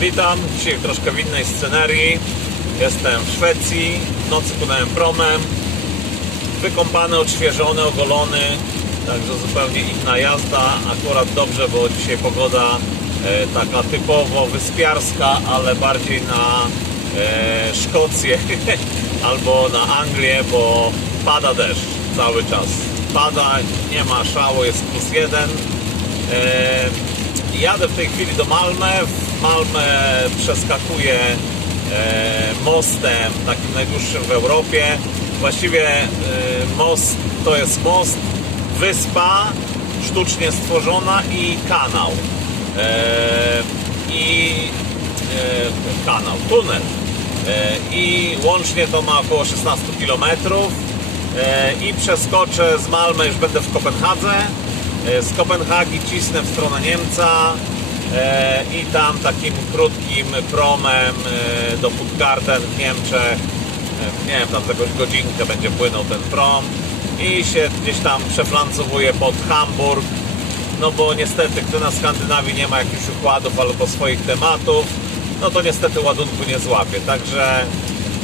Witam, dzisiaj troszkę w innej scenerii. Jestem w Szwecji, w nocy płynąłem promem. Wykąpany, odświeżony, ogolony, także zupełnie inna jazda. Akurat dobrze, bo dzisiaj pogoda e, taka typowo wyspiarska, ale bardziej na e, Szkocję albo na Anglię, bo pada deszcz cały czas. Pada, nie ma szału, jest plus jeden. E, jadę w tej chwili do Malmę. W Malmę przeskakuję e, mostem, takim najdłuższym w Europie. Właściwie e, most to jest most, wyspa sztucznie stworzona i kanał. I kanał, tunel. I łącznie to ma około 16 km. E, I przeskoczę z Malmę, już będę w Kopenhadze. E, Z Kopenhagi cisnę w stronę Niemca e, i tam takim krótkim promem e, do Puttgarden w Niemczech. Nie wiem, tam za godzinkę będzie płynął ten prom i się gdzieś tam przeflancowuje pod Hamburg. No bo niestety, kto na Skandynawii nie ma jakichś układów albo swoich tematów, no to niestety ładunku nie złapie. Także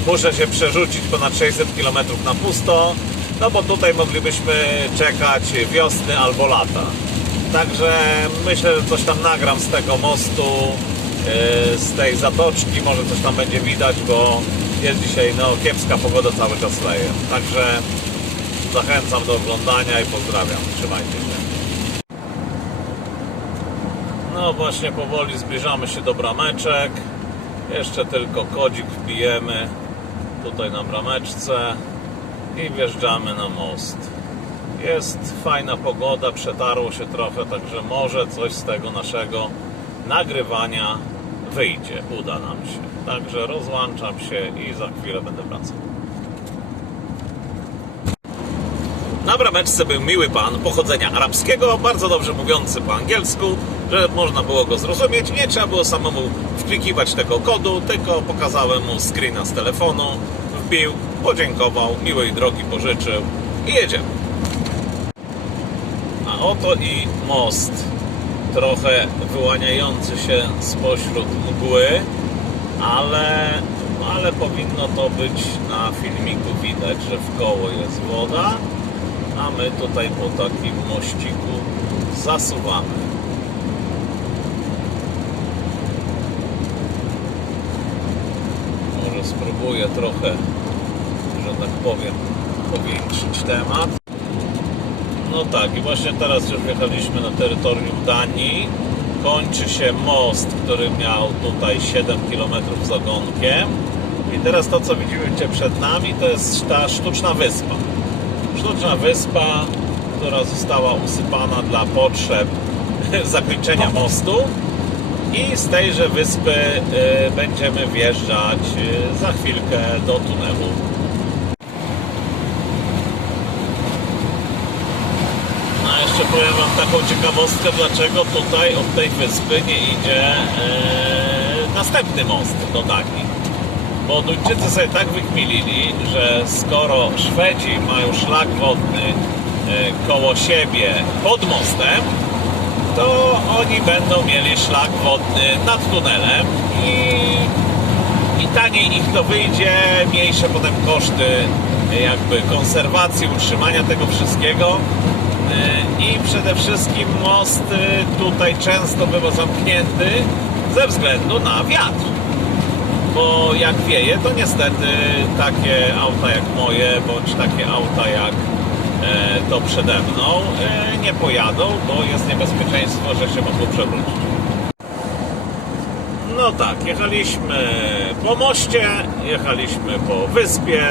muszę się przerzucić ponad 600 km na pusto, no bo tutaj moglibyśmy czekać wiosny albo lata. Także myślę, że coś tam nagram z tego mostu, yy, z tej zatoczki, może coś tam będzie widać, bo jest dzisiaj no, kiepska pogoda, cały czas leje. Także zachęcam do oglądania i pozdrawiam. Trzymajcie się. No właśnie powoli zbliżamy się do brameczek. Jeszcze tylko kodzik wbijemy tutaj na brameczce i wjeżdżamy na most. Jest fajna pogoda, przetarło się trochę, także może coś z tego naszego nagrywania wyjdzie, uda nam się. Także rozłączam się i za chwilę będę wracał. Na brameczce był miły pan pochodzenia arabskiego, bardzo dobrze mówiący po angielsku, że można było go zrozumieć. Nie trzeba było samemu wklikiwać tego kodu, tylko pokazałem mu screena z telefonu, wbił, podziękował, miłej drogi pożyczył i jedziemy. A oto i most, trochę wyłaniający się spośród mgły, ale, ale powinno to być na filmiku widać, że w koło jest woda, a my tutaj po takim mościku zasuwamy. Spróbuję trochę, że tak powiem, powiększyć temat. No tak, i właśnie teraz już wjechaliśmy na terytorium Danii. Kończy się most, który miał tutaj 7 km z ogonkiem. I teraz to, co widzicie przed nami, to jest ta sztuczna wyspa. Sztuczna wyspa, która została usypana dla potrzeb zakończenia mostu. I z tejże wyspy y, będziemy wjeżdżać y, za chwilkę do tunelu. No a jeszcze powiem Wam taką ciekawostkę, dlaczego tutaj od tej wyspy nie idzie e, następny most do Danii. Bo Duńczycy sobie tak wykmilili, że skoro Szwedzi mają szlak wodny e, koło siebie pod mostem, to oni będą mieli szlak wodny nad tunelem i, i taniej ich to wyjdzie, mniejsze potem koszty e, jakby konserwacji, utrzymania tego wszystkiego. I przede wszystkim most e, tutaj często bywa zamknięty ze względu na wiatr. Bo jak wieje, to niestety takie auta jak moje, bądź takie auta jak e, to przede mną e, nie pojadą, bo jest niebezpieczeństwo, że się mogą przewrócić. No tak, jechaliśmy po moście, jechaliśmy po wyspie,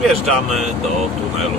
wjeżdżamy do tunelu